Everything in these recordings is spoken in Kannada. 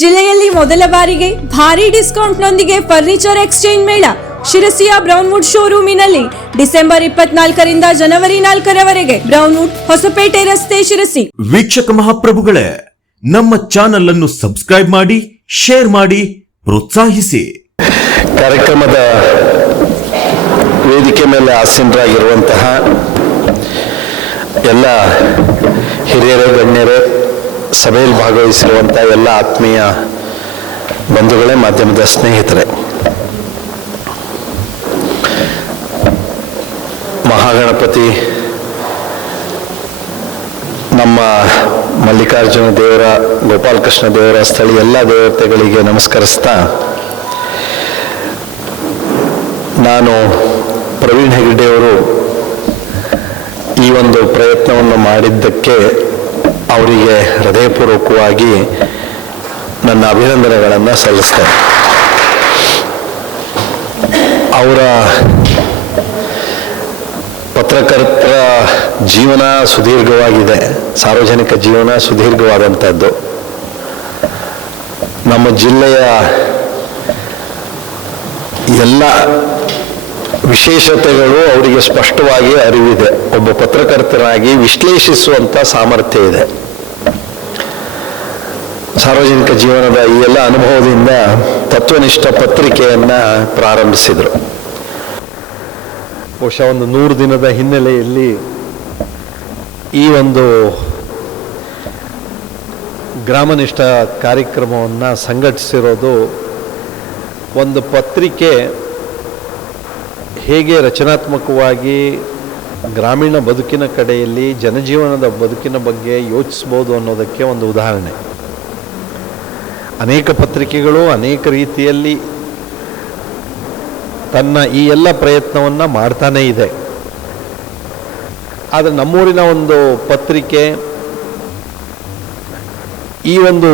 ಜಿಲ್ಲೆಯಲ್ಲಿ ಮೊದಲ ಬಾರಿಗೆ ಭಾರಿ ಡಿಸ್ಕೌಂಟ್ನೊಂದಿಗೆ ಫರ್ನಿಚರ್ ಎಕ್ಸ್ಚೇಂಜ್ ಮೇಳ ಶಿರಸಿಯ ಬ್ರೌನ್ವುಡ್ ಶೋರೂಮಿನಲ್ಲಿ ಡಿಸೆಂಬರ್ 24ರಿಂದ ಜನವರಿ 4ರವರೆಗೆ ಬ್ರೌನ್ವುಡ್ ಹೊಸಪೇಟೆ ರಸ್ತೆ ಶಿರಸಿ. ವೀಕ್ಷಕ ಮಹಾಪ್ರಭುಗಳೇ, ನಮ್ಮ ಚಾನೆಲ್ ಅನ್ನು ಸಬ್ಸ್ಕ್ರೈಬ್ ಮಾಡಿ, ಶೇರ್ ಮಾಡಿ, ಪ್ರೋತ್ಸಾಹಿಸಿ. ಕಾರ್ಯಕ್ರಮದ ವೇದಿಕೆ ಮೇಲೆ ಆಸೀನರಾಗಿರುವಂತಹ ಎಲ್ಲ ಹಿರಿಯರೇ, ಗಣ್ಯರೇ, ಸಭೆಯಲ್ಲಿ ಭಾಗವಹಿಸಿರುವಂತಹ ಎಲ್ಲ ಆತ್ಮೀಯ ಬಂಧುಗಳೇ, ಮಾಧ್ಯಮದ ಸ್ನೇಹಿತರೆ, ಮಹಾಗಣಪತಿ ನಮ್ಮ ಮಲ್ಲಿಕಾರ್ಜುನ ದೇವರ, ಗೋಪಾಲಕೃಷ್ಣ ದೇವರ ಸ್ಥಳೀಯ ಎಲ್ಲ ದೇವತೆಗಳಿಗೆ ನಮಸ್ಕರಿಸ್ತಾ, ನಾನು ಪ್ರವೀಣ್ ಹೆಗ್ಡೆಯವರು ಈ ಒಂದು ಪ್ರಯತ್ನವನ್ನು ಮಾಡಿದ್ದಕ್ಕೆ ಅವರಿಗೆ ಹೃದಯಪೂರ್ವಕವಾಗಿ ನನ್ನ ಅಭಿನಂದನೆಗಳನ್ನು ಸಲ್ಲಿಸ್ತೇನೆ. ಅವರ ಪತ್ರಕರ್ತರ ಜೀವನ ಸುದೀರ್ಘವಾಗಿದೆ, ಸಾರ್ವಜನಿಕ ಜೀವನ ಸುದೀರ್ಘವಾದಂಥದ್ದು. ನಮ್ಮ ಜಿಲ್ಲೆಯ ಎಲ್ಲ ವಿಶೇಷತೆಗಳು ಅವರಿಗೆ ಸ್ಪಷ್ಟವಾಗಿ ಅರಿವಿದೆ. ಒಬ್ಬ ಪತ್ರಕರ್ತನಾಗಿ ವಿಶ್ಲೇಷಿಸುವಂಥ ಸಾಮರ್ಥ್ಯ ಇದೆ. ಸಾರ್ವಜನಿಕ ಜೀವನದ ಈ ಎಲ್ಲ ಅನುಭವದಿಂದ ತತ್ವನಿಷ್ಠ ಪತ್ರಿಕೆಯನ್ನು ಪ್ರಾರಂಭಿಸಿದರು. ಬಹುಶಃ ಒಂದು 100 ದಿನದ ಹಿನ್ನೆಲೆಯಲ್ಲಿ ಈ ಒಂದು ಗ್ರಾಮನಿಷ್ಠ ಕಾರ್ಯಕ್ರಮವನ್ನು ಸಂಘಟಿಸಿರೋದು, ಒಂದು ಪತ್ರಿಕೆ ಹೇಗೆ ರಚನಾತ್ಮಕವಾಗಿ ಗ್ರಾಮೀಣ ಬದುಕಿನ ಕಡೆಯಲ್ಲಿ ಜನಜೀವನದ ಬದುಕಿನ ಬಗ್ಗೆ ಯೋಚಿಸ್ಬೋದು ಅನ್ನೋದಕ್ಕೆ ಒಂದು ಉದಾಹರಣೆ. ಅನೇಕ ಪತ್ರಿಕೆಗಳು ಅನೇಕ ರೀತಿಯಲ್ಲಿ ತನ್ನ ಈ ಎಲ್ಲ ಪ್ರಯತ್ನವನ್ನು ಮಾಡ್ತಾನೇ ಇದೆ. ಆದರೆ ನಮ್ಮೂರಿನ ಒಂದು ಪತ್ರಿಕೆ ಈ ಒಂದು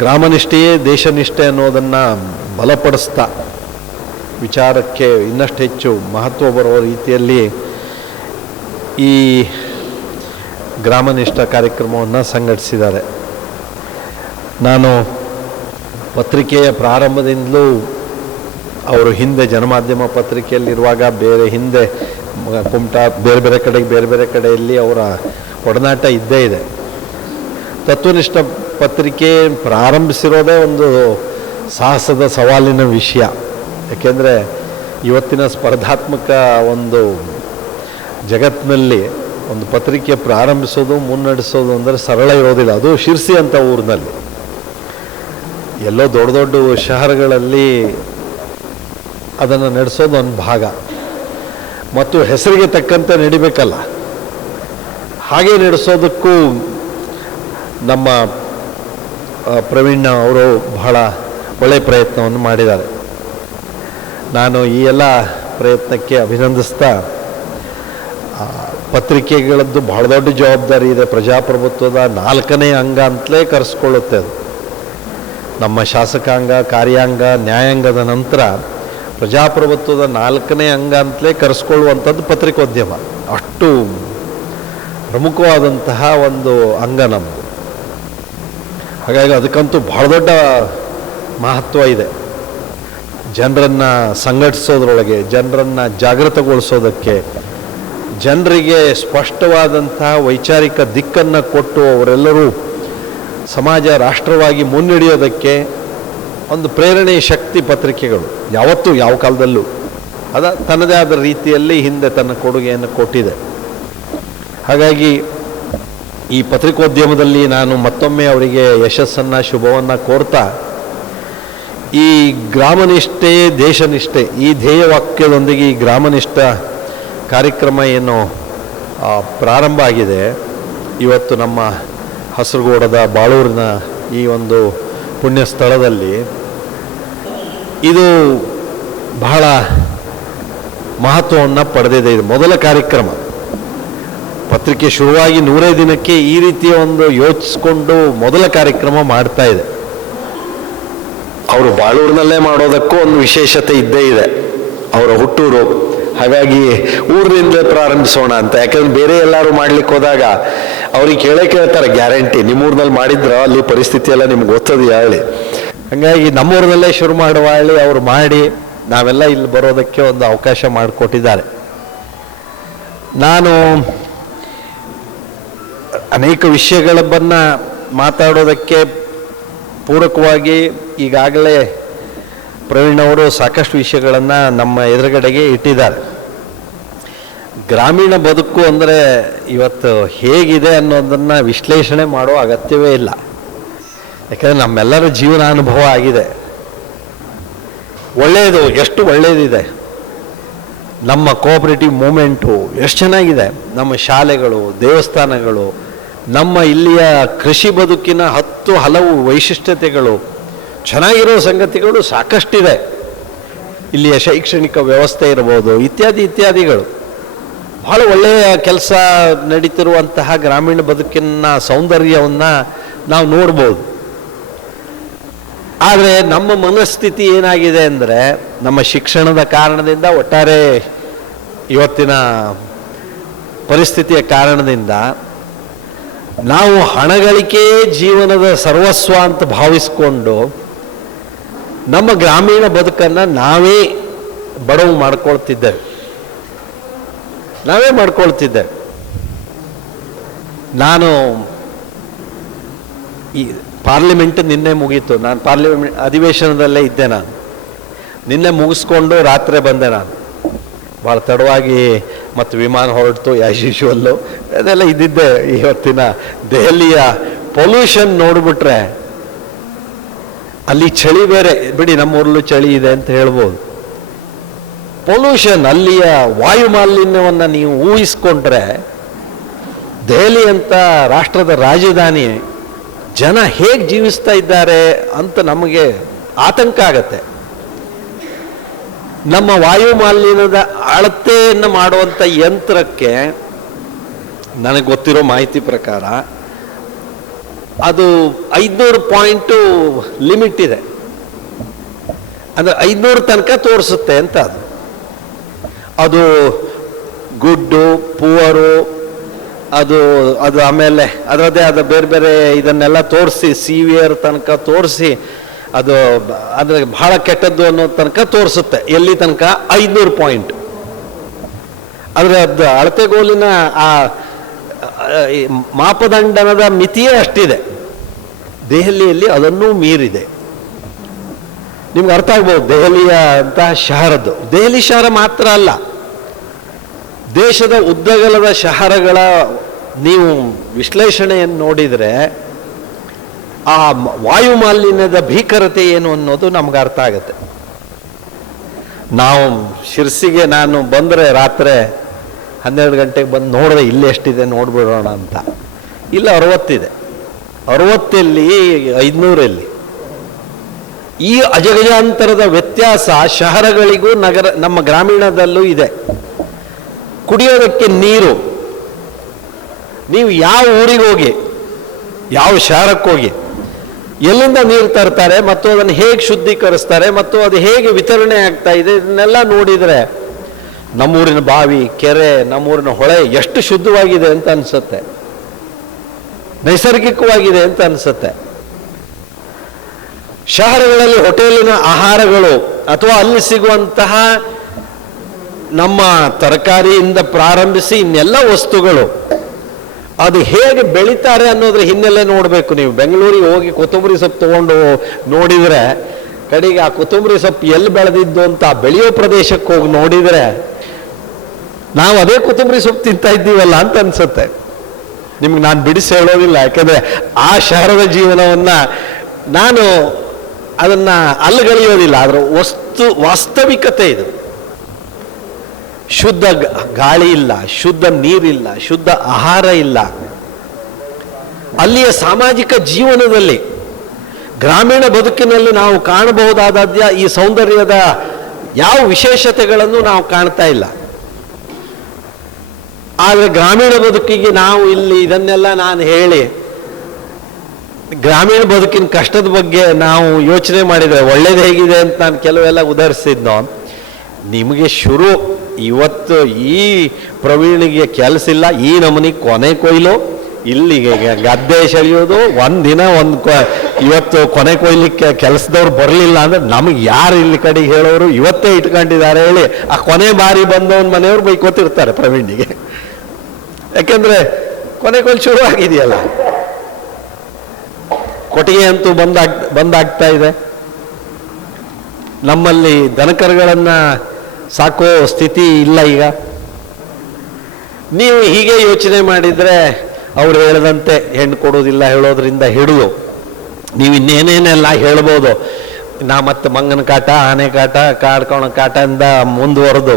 ಗ್ರಾಮನಿಷ್ಠೆಯೇ ದೇಶನಿಷ್ಠೆ ಅನ್ನೋದನ್ನು ಬಲಪಡಿಸ್ತಾ ವಿಚಾರಕ್ಕೆ ಇನ್ನಷ್ಟು ಹೆಚ್ಚು ಮಹತ್ವ ಬರುವ ರೀತಿಯಲ್ಲಿ ಈ ಗ್ರಾಮನಿಷ್ಠ ಕಾರ್ಯಕ್ರಮವನ್ನು ಸಂಘಟಿಸಿದ್ದಾರೆ. ನಾನು ಪತ್ರಿಕೆಯ ಪ್ರಾರಂಭದಿಂದಲೂ ಅವರು ಹಿಂದೆ ಜನಮಾಧ್ಯಮ ಪತ್ರಿಕೆಯಲ್ಲಿರುವಾಗ ಬೇರೆ ಹಿಂದೆ ಕುಮಟಾ ಬೇರೆ ಬೇರೆ ಕಡೆಯಲ್ಲಿ ಅವರ ಒಡನಾಟ ಇದ್ದೇ ಇದೆ. ತತ್ವನಿಷ್ಠ ಪತ್ರಿಕೆ ಪ್ರಾರಂಭಿಸಿರೋದೇ ಒಂದು ಸಾಹಸದ ಸವಾಲಿನ ವಿಷಯ. ಯಾಕೆಂದರೆ ಇವತ್ತಿನ ಸ್ಪರ್ಧಾತ್ಮಕ ಒಂದು ಜಗತ್ತಿನಲ್ಲಿ ಒಂದು ಪತ್ರಿಕೆ ಪ್ರಾರಂಭಿಸೋದು, ಮುನ್ನಡೆಸೋದು ಅಂದರೆ ಸರಳ ಇರೋದಿಲ್ಲ. ಅದು ಶಿರ್ಸಿ ಅಂತ ಊರಿನಲ್ಲಿ, ಎಲ್ಲೋ ದೊಡ್ಡ ದೊಡ್ಡ ಶಹರಗಳಲ್ಲಿ ಅದನ್ನು ನಡೆಸೋದು ಒಂದು ಭಾಗ, ಮತ್ತು ಹೆಸರಿಗೆ ತಕ್ಕಂತೆ ನಡಿಬೇಕಲ್ಲ, ಹಾಗೆ ನಡೆಸೋದಕ್ಕೂ ನಮ್ಮ ಪ್ರವೀಣ್ ಅವರು ಬಹಳ ಒಳ್ಳೆಯ ಪ್ರಯತ್ನವನ್ನು ಮಾಡಿದ್ದಾರೆ. ನಾನು ಈ ಎಲ್ಲ ಪ್ರಯತ್ನಕ್ಕೆ ಅಭಿನಂದಿಸ್ತಾ, ಪತ್ರಿಕೆಗಳದ್ದು ಬಹಳ ದೊಡ್ಡ ಜವಾಬ್ದಾರಿ ಇದೆ. ಪ್ರಜಾಪ್ರಭುತ್ವದ 4ನೇ ಅಂಗ ಅಂತಲೇ ಕರೆಸ್ಕೊಳ್ಳುತ್ತೆ ಅದು. ನಮ್ಮ ಶಾಸಕಾಂಗ, ಕಾರ್ಯಾಂಗ, ನ್ಯಾಯಾಂಗದ ನಂತರ ಪ್ರಜಾಪ್ರಭುತ್ವದ 4ನೇ ಅಂಗ ಅಂತಲೇ ಕರೆಸ್ಕೊಳ್ಳುವಂಥದ್ದು ಪತ್ರಿಕೋದ್ಯಮ. ಅಷ್ಟು ಪ್ರಮುಖವಾದಂತಹ ಒಂದು ಅಂಗ ನಮ್ಮದು. ಹಾಗಾಗಿ ಅದಕ್ಕಂತೂ ಬಹಳ ದೊಡ್ಡ ಮಹತ್ವ ಇದೆ. ಜನರನ್ನು ಸಂಘಟಿಸೋದ್ರೊಳಗೆ, ಜನರನ್ನು ಜಾಗೃತಗೊಳಿಸೋದಕ್ಕೆ, ಜನರಿಗೆ ಸ್ಪಷ್ಟವಾದಂತಹ ವೈಚಾರಿಕ ದಿಕ್ಕನ್ನು ಕೊಟ್ಟು ಅವರೆಲ್ಲರೂ ಸಮಾಜ, ರಾಷ್ಟ್ರವಾಗಿ ಮುನ್ನಡೆಯೋದಕ್ಕೆ ಒಂದು ಪ್ರೇರಣೆ ಶಕ್ತಿ ಪತ್ರಿಕೆಗಳು ಯಾವತ್ತೂ, ಯಾವ ಕಾಲದಲ್ಲೂ ತನ್ನದೇ ಆದ ರೀತಿಯಲ್ಲಿ ಹಿಂದೆ ತನ್ನ ಕೊಡುಗೆಯನ್ನು ಕೊಟ್ಟಿದೆ. ಹಾಗಾಗಿ ಈ ಪತ್ರಿಕೋದ್ಯಮದಲ್ಲಿ ನಾನು ಮತ್ತೊಮ್ಮೆ ಅವರಿಗೆ ಯಶಸ್ಸನ್ನು, ಶುಭವನ್ನು ಕೋರ್ತಾ, ಈ ಗ್ರಾಮನಿಷ್ಠೆ ದೇಶನಿಷ್ಠೆ ಈ ಧ್ಯೇಯವಾಕ್ಯದೊಂದಿಗೆ ಈ ಗ್ರಾಮನಿಷ್ಠ ಕಾರ್ಯಕ್ರಮ ಏನು ಪ್ರಾರಂಭ ಆಗಿದೆ, ಇವತ್ತು ನಮ್ಮ ಹಸರಗೋಡದ ಬಾಳೂರಿನ ಈ ಒಂದು ಪುಣ್ಯ ಸ್ಥಳದಲ್ಲಿ ಇದು ಬಹಳ ಮಹತ್ವವನ್ನು ಪಡೆದಿದೆ. ಇದು ಮೊದಲ ಕಾರ್ಯಕ್ರಮ. ಪತ್ರಿಕೆ ಶುರುವಾಗಿ 100 ದಿನಕ್ಕೆ ಈ ರೀತಿಯ ಒಂದು ಯೋಚಿಸ್ಕೊಂಡು ಮೊದಲ ಕಾರ್ಯಕ್ರಮ ಮಾಡ್ತಾ ಇದೆ. ಅವರು ಬಾಳೂರಿನಲ್ಲೇ ಮಾಡೋದಕ್ಕೂ ಒಂದು ವಿಶೇಷತೆ ಇದ್ದೇ ಇದೆ. ಅವರ ಹುಟ್ಟೂರು ಹಾಗಾಗಿ ಊರಿನಿಂದಲೇ ಪ್ರಾರಂಭಿಸೋಣ ಅಂತ. ಯಾಕಂದ್ರೆ ಬೇರೆ ಎಲ್ಲರೂ ಮಾಡ್ಲಿಕ್ಕೆ ಹೋದಾಗ ಅವ್ರಿಗೆ ಕೇಳ್ತಾರೆ, ಗ್ಯಾರಂಟಿ ನಿಮ್ಮೂರಿನಲ್ಲಿ ಮಾಡಿದ್ರ ಅಲ್ಲಿ ಪರಿಸ್ಥಿತಿ ಎಲ್ಲ ನಿಮ್ಗೆ ಗೊತ್ತದೆಯಾ ಹೇಳಿ. ಹಾಗಾಗಿ ನಮ್ಮೂರಿನಲ್ಲೇ ಶುರು ಮಾಡುವ ಹೇಳಿ ಅವ್ರು ಮಾಡಿ ನಾವೆಲ್ಲ ಇಲ್ಲಿ ಬರೋದಕ್ಕೆ ಒಂದು ಅವಕಾಶ ಮಾಡಿಕೊಟ್ಟಿದ್ದಾರೆ. ನಾನು ಅನೇಕ ವಿಷಯಗಳನ್ನ ಮಾತಾಡೋದಕ್ಕೆ ಪೂರಕವಾಗಿ ಈಗಾಗಲೇ ಪ್ರವೀಣ್ ಅವರು ಸಾಕಷ್ಟು ವಿಷಯಗಳನ್ನು ನಮ್ಮ ಎದುರುಗಡೆಗೆ ಇಟ್ಟಿದ್ದಾರೆ. ಗ್ರಾಮೀಣ ಬದುಕು ಅಂದರೆ ಇವತ್ತು ಹೇಗಿದೆ ಅನ್ನೋದನ್ನು ವಿಶ್ಲೇಷಣೆ ಮಾಡೋ ಅಗತ್ಯವೇ ಇಲ್ಲ. ಯಾಕಂದರೆ ನಮ್ಮೆಲ್ಲರ ಜೀವನಾನುಭವ ಆಗಿದೆ. ಒಳ್ಳೆಯದು, ಎಷ್ಟು ಒಳ್ಳೆಯದಿದೆ. ನಮ್ಮ ಕೋಆಪರೇಟಿವ್ ಮೂಮೆಂಟು ಎಷ್ಟು ಚೆನ್ನಾಗಿದೆ. ನಮ್ಮ ಶಾಲೆಗಳು, ದೇವಸ್ಥಾನಗಳು, ನಮ್ಮ ಇಲ್ಲಿಯ ಕೃಷಿ ಬದುಕಿನ ಹಲವು ವೈಶಿಷ್ಟ್ಯತೆಗಳು, ಚೆನ್ನಾಗಿರೋ ಸಂಗತಿಗಳು ಸಾಕಷ್ಟಿದೆ. ಇಲ್ಲಿಯ ಶೈಕ್ಷಣಿಕ ವ್ಯವಸ್ಥೆ ಇರ್ಬೋದು, ಇತ್ಯಾದಿ ಇತ್ಯಾದಿಗಳು. ಬಹಳ ಒಳ್ಳೆಯ ಕೆಲಸ ನಡೀತಿರುವಂತಹ ಗ್ರಾಮೀಣ ಬದುಕಿನ ಸೌಂದರ್ಯವನ್ನು ನಾವು ನೋಡ್ಬೋದು. ಆದರೆ ನಮ್ಮ ಮನಸ್ಥಿತಿ ಏನಾಗಿದೆ ಅಂದರೆ, ನಮ್ಮ ಶಿಕ್ಷಣದ ಕಾರಣದಿಂದ, ಒಟ್ಟಾರೆ ಇವತ್ತಿನ ಪರಿಸ್ಥಿತಿಯ ಕಾರಣದಿಂದ ನಾವು ಹಣಗಳಿಕೆಯೇ ಜೀವನದ ಸರ್ವಸ್ವ ಅಂತ ಭಾವಿಸ್ಕೊಂಡು ನಮ್ಮ ಗ್ರಾಮೀಣ ಬದುಕನ್ನು ನಾವೇ ಬಡವು ಮಾಡ್ಕೊಳ್ತಿದ್ದೇವೆ. ನಾನು ಈ ಪಾರ್ಲಿಮೆಂಟ್ ನಿನ್ನೆ ಮುಗೀತು. ನಾನು ಪಾರ್ಲಿಮೆಂಟ್ ಅಧಿವೇಶನದಲ್ಲೇ ಇದ್ದೆ. ನಾನು ನಿನ್ನೆ ಮುಗಿಸ್ಕೊಂಡು ರಾತ್ರಿ ಬಂದೆ. ನಾನು ಭಾಳ ತಡವಾಗಿ ಮತ್ತು ವಿಮಾನ ಹೊರಡ್ತು, ಆ್ಯಸ್ ಯೂಶುವಲ್ಲು ಅದೆಲ್ಲ ಇದ್ದಿದ್ದೆ. ಇವತ್ತಿನ ದೆಹಲಿಯ ಪೊಲ್ಯೂಷನ್ ನೋಡಿಬಿಟ್ರೆ, ಅಲ್ಲಿ ಚಳಿ ಬೇರೆ ಬಿಡಿ, ನಮ್ಮೂರಲ್ಲೂ ಚಳಿ ಇದೆ ಅಂತ ಹೇಳ್ಬೋದು. ಪೊಲ್ಯೂಷನ್, ಅಲ್ಲಿಯ ವಾಯು ಮಾಲಿನ್ಯವನ್ನು ನೀವು ಊಹಿಸ್ಕೊಂಡ್ರೆ, ದೆಹಲಿ ಅಂತ ರಾಷ್ಟ್ರದ ರಾಜಧಾನಿ ಜನ ಹೇಗೆ ಜೀವಿಸ್ತಾ ಇದ್ದಾರೆ ಅಂತ ನಮಗೆ ಆತಂಕ ಆಗತ್ತೆ. ನಮ್ಮ ವಾಯು ಮಾಲಿನ್ಯದ ಅಳತೆಯನ್ನು ಮಾಡುವಂಥ ಯಂತ್ರಕ್ಕೆ ನನಗೆ ಗೊತ್ತಿರೋ ಮಾಹಿತಿ ಪ್ರಕಾರ ಅದು 500 ಪಾಯಿಂಟು ಲಿಮಿಟ್ ಇದೆ. ಅಂದರೆ 500 ತನಕ ತೋರಿಸುತ್ತೆ ಅಂತ. ಅದು ಗುಡ್ಡು, ಪೂವರು, ಅದು ಆಮೇಲೆ ಅದರದ್ದೇ ಆದ ಬೇರೆ ಬೇರೆ ಇದನ್ನೆಲ್ಲ ತೋರಿಸಿ, ಸಿವಿಯರ್ ತನಕ ತೋರಿಸಿ, ಅದು ಅಂದರೆ ಬಹಳ ಕೆಟ್ಟದ್ದು ಅನ್ನೋ ತನಕ ತೋರಿಸುತ್ತೆ. ಎಲ್ಲಿ ತನಕ? 500 ಪಾಯಿಂಟ್. ಆದರೆ ಅದು ಅಳತೆಗೋಲಿನ ಆ ಮಾಪದಂಡನದ ಮಿತಿಯೇ ಅಷ್ಟಿದೆ. ದೆಹಲಿಯಲ್ಲಿ ಅದನ್ನೂ ಮೀರಿದೆ. ನಿಮ್ಗೆ ಅರ್ಥ ಆಗ್ಬೋದು ದೆಹಲಿಯ ಅಂತಹ ಶಹರದ್ದು. ದೆಹಲಿ ಶಹರ ಮಾತ್ರ ಅಲ್ಲ, ದೇಶದ ಉದ್ದಗಲದ ಶಹರಗಳ ನೀವು ವಿಶ್ಲೇಷಣೆಯನ್ನು ನೋಡಿದರೆ ಆ ವಾಯು ಮಾಲಿನ್ಯದ ಭೀಕರತೆ ಏನು ಅನ್ನೋದು ನಮ್ಗೆ ಅರ್ಥ ಆಗುತ್ತೆ. ನಾವು ಶಿರ್ಸಿಗೆ ನಾನು ಬಂದರೆ ರಾತ್ರಿ 12 ಗಂಟೆಗೆ ಬಂದು ನೋಡಿದೆ, ಇಲ್ಲಿ ಎಷ್ಟಿದೆ ನೋಡ್ಬಿಡೋಣ ಅಂತ. ಇಲ್ಲ 60 ಇದೆ. 60 500 ಈ ಅಜಗಜಾಂತರದ ವ್ಯತ್ಯಾಸ ಶಹರಗಳಿಗೂ ನಮ್ಮ ಗ್ರಾಮೀಣದಲ್ಲೂ ಇದೆ. ಕುಡಿಯೋದಕ್ಕೆ ನೀರು, ನೀವು ಯಾವ ಊರಿಗೆ ಹೋಗಿ, ಯಾವ ಶಹರಕ್ಕೆ ಹೋಗಿ, ಎಲ್ಲಿಂದ ನೀರು ತರ್ತಾರೆ ಮತ್ತು ಅದನ್ನು ಹೇಗೆ ಶುದ್ಧೀಕರಿಸ್ತಾರೆ ಮತ್ತು ಅದು ಹೇಗೆ ವಿತರಣೆ ಆಗ್ತಾ ಇದೆ, ಇದನ್ನೆಲ್ಲ ನೋಡಿದರೆ ನಮ್ಮೂರಿನ ಬಾವಿ, ಕೆರೆ, ನಮ್ಮೂರಿನ ಹೊಳೆ ಎಷ್ಟು ಶುದ್ಧವಾಗಿದೆ ಅಂತ ಅನಿಸುತ್ತೆ, ನೈಸರ್ಗಿಕವಾಗಿದೆ ಅಂತ ಅನಿಸುತ್ತೆ. ಶಹರಗಳಲ್ಲಿ ಹೋಟೆಲಿನ ಆಹಾರಗಳು ಅಥವಾ ಅಲ್ಲಿ ಸಿಗುವಂತಹ ನಮ್ಮ ತರಕಾರಿಯಿಂದ ಪ್ರಾರಂಭಿಸಿ ಇನ್ನೆಲ್ಲ ವಸ್ತುಗಳು ಅದು ಹೇಗೆ ಬೆಳೀತಾರೆ ಅನ್ನೋದ್ರ ಹಿನ್ನೆಲೆ ನೋಡಬೇಕು. ನೀವು ಬೆಂಗಳೂರಿಗೆ ಹೋಗಿ ಕೊತ್ತಂಬರಿ ಸೊಪ್ಪು ತಗೊಂಡು ನೋಡಿದರೆ, ಕಡೆಗೆ ಆ ಕೊತ್ತಂಬರಿ ಸೊಪ್ಪು ಎಲ್ಲಿ ಬೆಳೆದಿದ್ದು ಅಂತ ಬೆಳೆಯೋ ಪ್ರದೇಶಕ್ಕೆ ಹೋಗಿ ನೋಡಿದರೆ ನಾವು ಅದೇ ಕೊತ್ತಂಬರಿ ಸೊಪ್ಪು ತಿಂತಾ ಇದ್ದೀವಲ್ಲ ಅಂತ ಅನ್ಸುತ್ತೆ. ನಿಮ್ಗೆ ನಾನು ಬಿಡಿಸಿ ಹೇಳೋದಿಲ್ಲ, ಯಾಕಂದರೆ ಆ ಶಹರದ ಜೀವನವನ್ನು ನಾನು ಅದನ್ನು ಅಲ್ಲಗಳೆಯೋದಿಲ್ಲ. ಅದರ ವಾಸ್ತವಿಕತೆ ಇದು. ಶುದ್ಧ ಗಾಳಿ ಇಲ್ಲ, ಶುದ್ಧ ನೀರಿಲ್ಲ, ಶುದ್ಧ ಆಹಾರ ಇಲ್ಲ. ಅಲ್ಲಿಯ ಸಾಮಾಜಿಕ ಜೀವನದಲ್ಲಿ, ಗ್ರಾಮೀಣ ಬದುಕಿನಲ್ಲಿ ನಾವು ಕಾಣಬಹುದಾದ ಈ ಸೌಂದರ್ಯದ ಯಾವ ವಿಶೇಷತೆಗಳನ್ನು ನಾವು ಕಾಣ್ತಾ ಇಲ್ಲ. ಆದರೆ ಗ್ರಾಮೀಣ ಬದುಕಿಗೆ ನಾವು ಇಲ್ಲಿ ಇದನ್ನೆಲ್ಲ ನಾನು ಹೇಳಿ ಗ್ರಾಮೀಣ ಬದುಕಿನ ಕಷ್ಟದ ಬಗ್ಗೆ ನಾವು ಯೋಚನೆ ಮಾಡಿದರೆ ಒಳ್ಳೇದು ಹೇಗಿದೆ ಅಂತ ನಾನು ಕೆಲವೆಲ್ಲ ಉದಾಹರಿಸಿದ್ನೋ, ನಿಮಗೆ ಶುರು ಇವತ್ತು ಈ ಪ್ರವೀಣಿಗೆ ಕೆಲಸ ಇಲ್ಲ, ಈ ನಮೂನಿ ಕೊನೆ ಕೊಯ್ಲು, ಇಲ್ಲಿಗೆ ಗದ್ದೆ ಸೆಳೆಯೋದು, ಒಂದಿನ ಇವತ್ತು ಕೊನೆ ಕೊಯ್ಲಿಕ್ಕೆ ಕೆಲಸದವ್ರು ಬರಲಿಲ್ಲ ಅಂದ್ರೆ ನಮಗೆ ಯಾರು ಇಲ್ಲಿ ಕಡೆಗೆ ಹೇಳೋರು ಇವತ್ತೇ ಇಟ್ಕೊಂಡಿದ್ದಾರೆ ಹೇಳಿ ಆ ಕೊನೆ ಬಾರಿ ಬಂದವನ್ ಮನೆಯವ್ರು ಬೈಕೋತಿರ್ತಾರೆ ಪ್ರವೀಣಿಗೆ. ಯಾಕೆಂದ್ರೆ ಕೊನೆ ಕೊಯ್ಲು ಶುರು ಆಗಿದೆಯಲ್ಲ, ಕೊಟ್ಟಿಗೆ ಅಂತೂ ಬಂದಾಗ್ತಾ ಇದೆ. ನಮ್ಮಲ್ಲಿ ದನಕರುಗಳನ್ನ ಸಾಕೋ ಸ್ಥಿತಿ ಇಲ್ಲ ಈಗ. ನೀವು ಹೀಗೆ ಯೋಚನೆ ಮಾಡಿದ್ರೆ ಅವ್ರು ಹೇಳದಂತೆ ಹೆಣ್ಣು ಕೊಡೋದಿಲ್ಲ ಹೇಳೋದ್ರಿಂದ ಹಿಡಿದು ನೀವು ಇನ್ನೇನೇನೆಲ್ಲ ಹೇಳ್ಬೋದು. ಮತ್ತೆ ಮಂಗನ ಕಾಟ, ಆನೆ ಕಾಟ, ಕಾಡ್ಕೋಣ ಕಾಟದಿಂದ ಮುಂದುವರೆದು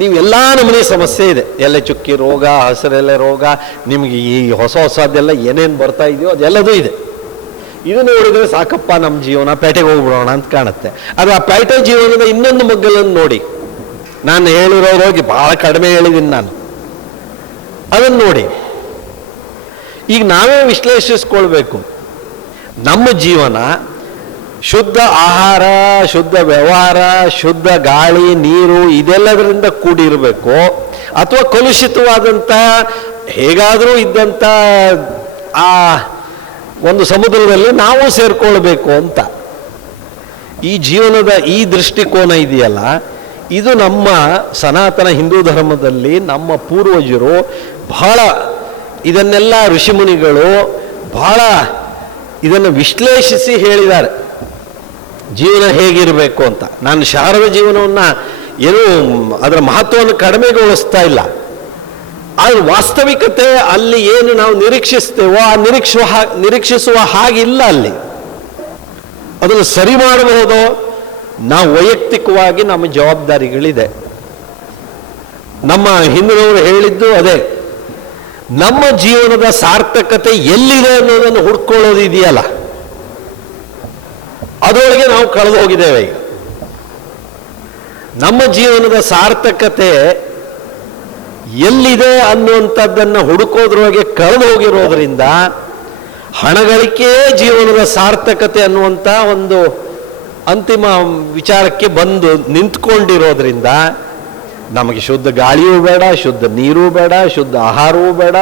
ನೀವೆಲ್ಲ ನಮೂನಿ ಸಮಸ್ಯೆ ಇದೆ. ಎಲೆ ಚುಕ್ಕಿ ರೋಗ, ಹಸಿರೆಲೆ ರೋಗ, ನಿಮ್ಗೆ ಈ ಹೊಸದೆಲ್ಲ ಏನೇನು ಬರ್ತಾ ಇದೆಯೋ ಅದೆಲ್ಲದೂ ಇದೆ. ಇದು ನೋಡಿದ್ರೆ ಸಾಕಪ್ಪ ನಮ್ಮ ಜೀವನ ಪೇಟೆಗೆ ಹೋಗ್ಬಿಡೋಣ ಅಂತ ಕಾಣುತ್ತೆ. ಆದರೆ ಆ ಪೇಟೆ ಜೀವನದ ಇನ್ನೊಂದು ಮಗ್ಗಲನ್ನು ನೋಡಿ, ನಾನು ಹೇಳಿರೋಗಿ ಬಹಳ ಕಡಿಮೆ ಹೇಳಿದ್ದೀನಿ ನಾನು, ಅದನ್ನು ನೋಡಿ. ಈಗ ನಾವೇ ವಿಶ್ಲೇಷಿಸ್ಕೊಳ್ಬೇಕು. ನಮ್ಮ ಜೀವನ ಶುದ್ಧ ಆಹಾರ, ಶುದ್ಧ ವ್ಯವಹಾರ, ಶುದ್ಧ ಗಾಳಿ, ನೀರು ಇದೆಲ್ಲದರಿಂದ ಕೂಡಿರಬೇಕು, ಅಥವಾ ಕಲುಷಿತವಾದಂಥ ಹೇಗಾದರೂ ಇದ್ದಂಥ ಆ ಒಂದು ಸಮುದ್ರದಲ್ಲಿ ನಾವು ಸೇರ್ಕೊಳ್ಬೇಕು ಅಂತ. ಈ ಜೀವನದ ಈ ದೃಷ್ಟಿಕೋನ ಇದೆಯಲ್ಲ, ಇದು ನಮ್ಮ ಸನಾತನ ಹಿಂದೂ ಧರ್ಮದಲ್ಲಿ ನಮ್ಮ ಪೂರ್ವಜರು ಬಹಳ ಇದನ್ನೆಲ್ಲ ಋಷಿಮುನಿಗಳು ಬಹಳ ಇದನ್ನು ವಿಶ್ಲೇಷಿಸಿ ಹೇಳಿದ್ದಾರೆ ಜೀವನ ಹೇಗಿರಬೇಕು ಅಂತ. ನಾನು ಶಾರದ ಜೀವನವನ್ನು ಏನೂ ಅದರ ಮಹತ್ವವನ್ನು ಕಡಿಮೆಗೊಳಿಸ್ತಾ ಇಲ್ಲ. ಆದ್ರೆ ವಾಸ್ತವಿಕತೆ ಅಲ್ಲಿ ಏನು ನಾವು ನಿರೀಕ್ಷಿಸ್ತೇವೋ ಆ ನಿರೀಕ್ಷಿಸುವ ಹಾಗಿಲ್ಲ ಅಲ್ಲಿ. ಅದನ್ನು ಸರಿ ಮಾಡಬಹುದು. ನಾವು ವೈಯಕ್ತಿಕವಾಗಿ ನಮ್ಮ ಜವಾಬ್ದಾರಿಗಳಿದೆ. ನಮ್ಮ ಹಿಂದಿನವರು ಹೇಳಿದ್ದು ಅದೇ, ನಮ್ಮ ಜೀವನದ ಸಾರ್ಥಕತೆ ಎಲ್ಲಿದೆ ಅನ್ನೋದನ್ನು ಹುಡ್ಕೊಳ್ಳೋದು ಇದೆಯಲ್ಲ, ಅದರೊಳಗೆ ನಾವು ಕಳೆದು ಹೋಗಿದ್ದೇವೆ. ಈಗ ನಮ್ಮ ಜೀವನದ ಸಾರ್ಥಕತೆ ಎಲ್ಲಿದೆ ಅನ್ನುವಂಥದ್ದನ್ನು ಹುಡುಕೋದ್ರೊಳಗೆ ಕಳೆದು ಹೋಗಿರೋದ್ರಿಂದ ಹಣಗಳಿಕೆಯೇ ಜೀವನದ ಸಾರ್ಥಕತೆ ಅನ್ನುವಂಥ ಒಂದು ಅಂತಿಮ ವಿಚಾರಕ್ಕೆ ಬಂದು ನಿಂತ್ಕೊಂಡಿರೋದ್ರಿಂದ ನಮಗೆ ಶುದ್ಧ ಗಾಳಿಯೂ ಬೇಡ, ಶುದ್ಧ ನೀರೂ ಬೇಡ, ಶುದ್ಧ ಆಹಾರವೂ ಬೇಡ,